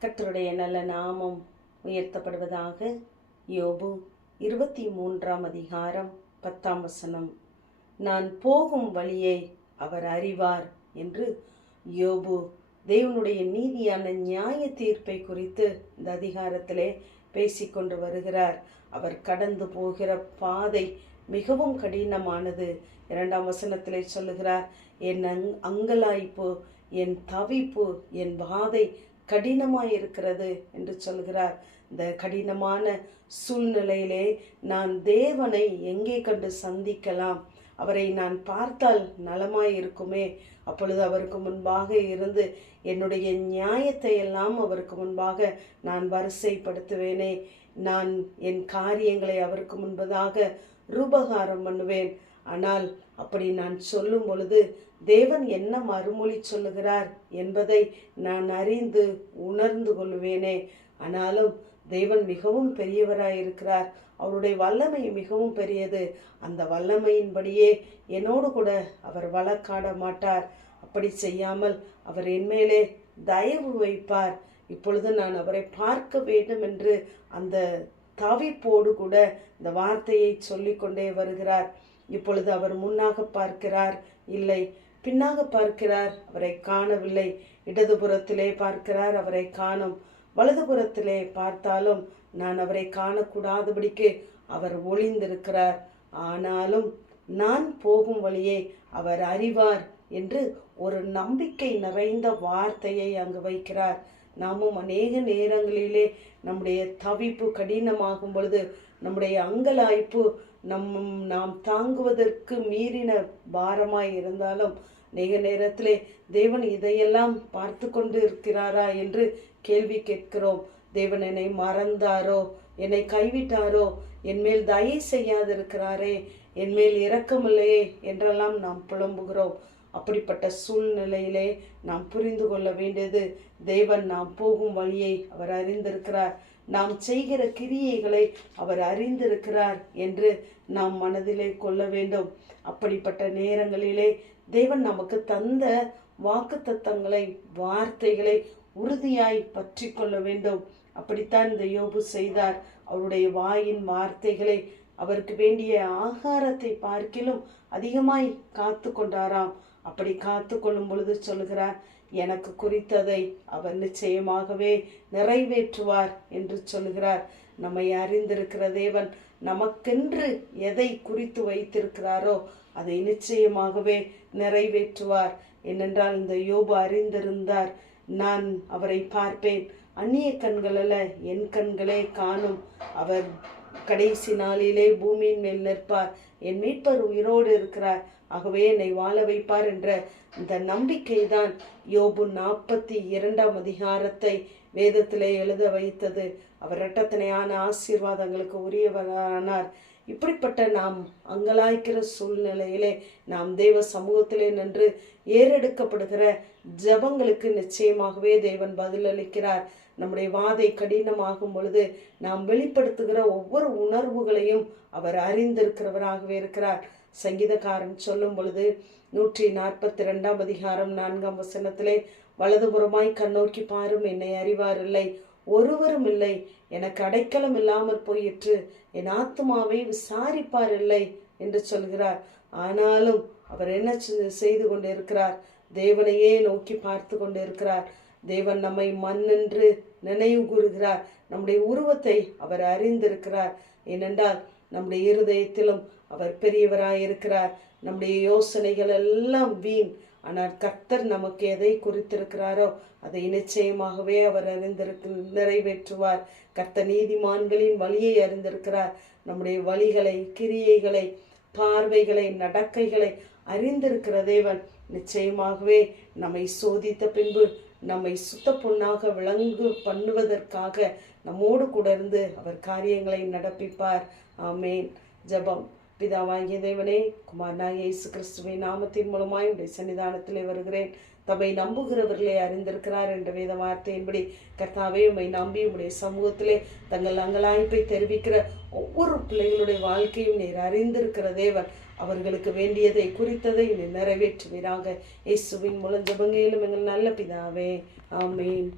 கர்த்தருடைய நல்ல நாமம் உயர்த்தப்படுவதாக யோபு இருபத்தி மூன்றாம் அதிகாரம் பத்தாம் வசனம். நான் போகும் வழியை அவர் அறிவார் என்று யோபு தேவனுடைய நீதியான நியாய தீர்ப்பை குறித்து இந்த அதிகாரத்திலே பேசிக்கொண்டு வருகிறார். அவர் கடந்து போகிற பாதை மிகவும் கடினமானது. இரண்டாம் வசனத்திலே சொல்லுகிறார் என் அங் அங்கலாய்ப்பு என் தவிப்பு என் பாதை கடினமாக இருக்கிறது என்று சொல்கிறார். இந்த கடினமான சூழ்நிலையிலே நான் தேவனை எங்கே கண்டு சந்திக்கலாம்? அவரை நான் பார்த்தால் நலமாய் இருக்குமே. அப்பொழுது அவருக்கு முன்பாக இருந்து என்னுடைய நியாயத்தை எல்லாம் அவருக்கு முன்பாக நான் வரிசைப்படுத்துவேனே. நான் என் காரியங்களை அவருக்கு முன்பதாக ரூபகாரம் பண்ணுவேன். ஆனால் அப்படி நான் சொல்லும் பொழுது தேவன் என்ன மறுமொழி சொல்லுகிறார் என்பதை நான் அறிந்து உணர்ந்து கொள்வேனே. ஆனாலும் தேவன் மிகவும் பெரியவராயிருக்கிறார். அவருடைய வல்லமை மிகவும் பெரியது. அந்த வல்லமையின்படியே என்னோடு கூட அவர் வழக்காட மாட்டார். அப்படி செய்யாமல் அவர் என்மேலே தயவு வைப்பார். இப்பொழுது நான் அவரை பார்க்க வேண்டும் என்று அந்த தவிப்போடு கூட இந்த வார்த்தையை சொல்லிக்கொண்டே வருகிறார். இப்பொழுது அவர் முன்னாக பார்க்கிறார். இல்லை பின்னாக பார்க்கிறார் அவரை காணவில்லை. இடதுபுறத்திலே பார்க்கிறார் அவரை காணும். வலதுபுறத்திலே பார்த்தாலும் நான் அவரை காணக்கூடாதபடிக்கு அவர் ஒளிந்திருக்கிறார். ஆனாலும் நான் போகும் வழியே அவர் அறிவார் என்று ஒரு நம்பிக்கை நிறைந்த வார்த்தையை அங்கு வைக்கிறார். நாமும் அநேக நேரங்களிலே நம்முடைய தவிப்பு கடினமாகும் பொழுது நம்முடைய அங்கலாய்ப்பு நம் நாம் தாங்குவதற்கு மீறின பாரமாய் இருந்தாலும் அநேக நேரத்திலே தேவன் இதையெல்லாம் பார்த்து கொண்டு இருக்கிறாரா என்று கேள்வி கேட்கிறோம். தேவன் என்னை மறந்தாரோ? என்னை கைவிட்டாரோ? என்மேல் தயை செய்யாதிருக்கிறாரே? என்மேல் இரக்கமில்லையே? என்றெல்லாம் நாம் புலம்புகிறோம். அப்படிப்பட்ட சூழ்நிலையிலே நாம் புரிந்து கொள்ள வேண்டியது. தேவன் நாம் போகும் வழியை அவர் அறிந்திருக்கிறார். நாம் செய்கிற கிரியைகளை அவர் அறிந்திருக்கிறார் என்று நாம் மனதிலே கொள்ள வேண்டும். அப்படிப்பட்ட நேரங்களிலே தேவன் நமக்கு தந்த வாக்கு தத்தங்களை வார்த்தைகளை உறுதியாய் பற்றி கொள்ள வேண்டும். அப்படித்தான் இந்த யோபு செய்தார். அவருடைய வாயின் வார்த்தைகளை அவருக்கு வேண்டிய ஆகாரத்தை பார்க்கிலும் அதிகமாய் காத்து கொண்டாராம். அப்படி காத்து கொள்ளும் பொழுது சொல்கிறார் எனக்கு குறித்ததை அவர் நிச்சயமாகவே நிறைவேற்றுவார் என்று சொல்கிறார் நம்மை அறிந்திருக்கிற தேவன் நமக்கென்று எதை குறித்து வைத்திருக்கிறாரோ அதை நிச்சயமாகவே நிறைவேற்றுவார். ஏனென்றால் இந்த யோபு அறிந்திருந்தார் நான் அவரை பார்ப்பேன். அந்நிய கண்களல்ல என் கண்களே காணும். அவர் கடைசி நாளிலே பூமியின் மேல் நிற்பார். என் மீட்பர் உயிரோடு இருக்கிறார். ஆகவே என்னை வாழ வைப்பார் என்ற இந்த நம்பிக்கை தான் யோபு நாற்பத்தி இரண்டாம் அதிகாரத்தை வேதத்திலே எழுத வைத்தது. அவர் இரட்டத்தனையான ஆசீர்வாதங்களுக்கு உரியவரானார். இப்படிப்பட்ட நாம் அங்கலாய்க்கிற சூழ்நிலையிலே நாம் தேவ சமூகத்திலே நின்று ஏறெடுக்கப்படுகிற ஜபங்களுக்கு நிச்சயமாகவே தேவன் பதிலளிக்கிறார். நம்முடைய வாதை கடினமாகும் பொழுது நாம் வெளிப்படுத்துகிற ஒவ்வொரு உணர்வுகளையும் அவர் அறிந்திருக்கிறவராகவே இருக்கிறார். சங்கீதக்காரன் சொல்லும் பொழுது நூற்றி நாற்பத்தி ரெண்டாம் அதிகாரம் நான்காம் வசனத்திலே வலதுபுறமாய் கண்ணோக்கி பாரும் என்னை அறிவார் இல்லை. ஒருவரும் இல்லை. எனக்கு அடைக்கலம் இல்லாமல் போயிற்று. என் ஆத்மாவை விசாரிப்பார் இல்லை என்று சொல்கிறார். ஆனாலும் அவர் என்ன செய்து கொண்டிருக்கிறார்? தேவனையே நோக்கி பார்த்து கொண்டிருக்கிறார். தேவன் நம்மை மண்ணென்று நினைவு கூறுகிறார். நம்முடைய உருவத்தை அவர் அறிந்திருக்கிறார். ஏனென்றால் நம்முடைய இருதயத்திலும் அவர் பெரியவராயிருக்கிறார். நம்முடைய யோசனைகள் எல்லாம் வீண். ஆனால் கர்த்தர் நமக்கு எதை குறித்திருக்கிறாரோ அதை நிச்சயமாகவே அவர் அறிந்திருக்கு நிறைவேற்றுவார். கர்த்தர் நீதிமான்களின் வழியை அறிந்திருக்கிறார். நம்முடைய வழிகளை கிரியைகளை பார்வைகளை நடக்கைகளை அறிந்திருக்கிற தேவன் நிச்சயமாகவே நம்மை சோதித்த பின்பு நம்மை சுத்த பொண்ணாக விளங்கு பண்ணுவதற்காக நம்மோடு கூட இருந்து அவர் காரியங்களை நடப்பிப்பார். ஆமேன். ஜபம். பிதாவாகிய தேவனே குமாரனாகிய இயேசு கிறிஸ்துவின் நாமத்தின் மூலமாய் உடைய சன்னிதானத்திலே வருகிறேன். தம்மை நம்புகிறவர்களே அறிந்திருக்கிறார் என்ற வேத வார்த்தையின்படி கர்த்தாவே உம்மை நம்பி உடைய சமூகத்திலே தங்கள் அங்கலாய்ப்பை தெரிவிக்கிற ஒவ்வொரு பிள்ளைகளுடைய வாழ்க்கையும் நீர் அறிந்திருக்கிற தேவன். அவர்களுக்கு வேண்டியதை குறித்ததை நீர் நிறைவேற்றுவீராக. இயேசுவின் மூலம் ஜபங்கையிலும் எங்கள் நல்ல பிதாவே. ஆமேன்.